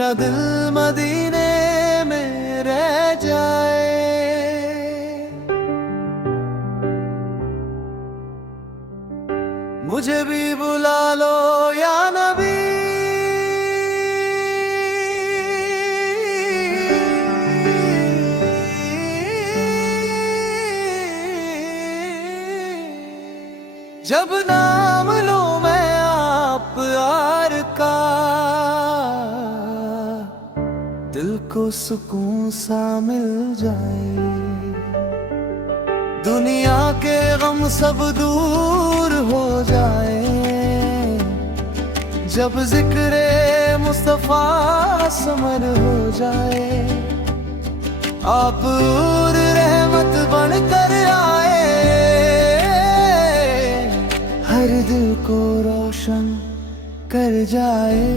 मेरा दिल मदीने में रह जाए। मुझे भी बुला लो या नबी, जब नाम लूं मैं आप यार का, दिल को सुकून सा मिल जाए। दुनिया के गम सब दूर हो जाए, जब जिक्रे मुस्तफा समर हो जाए। आप नूर रहमत बन कर आए, हर दिल को रोशन कर जाए।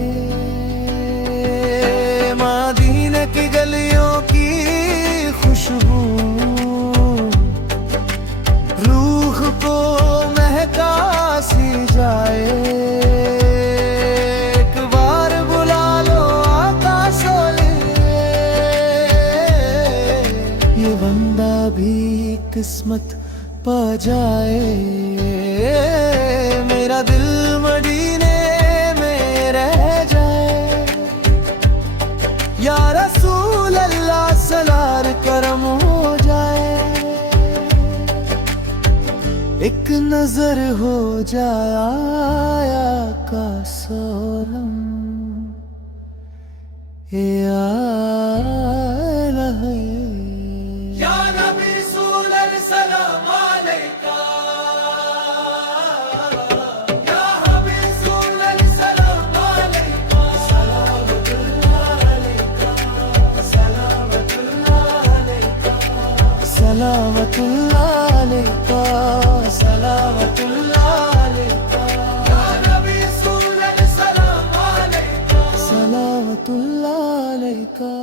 मदीने की गलियों की खुशबू रूह को महका सी जाए। एक बार बुला लो आका सोले, ये बंदा भी किस्मत पा जाए। मेरा दिल मदीने में रह जाए। या रसूल अल्लाह सलार करम हो जाए। एक नजर हो जाए आया का सोलम, या नबी रसूल सलाम अलैका, या हबीब रसूल सलाम अलैका, सलावतुल्लाह अलैका, सलावतुल्लाह अलैका, सलावतुल्लाह अलैका, सलावतुल्लाह अलैका, या नबी रसूल सलाम अलैका, सलावतुल्लाह अलैका।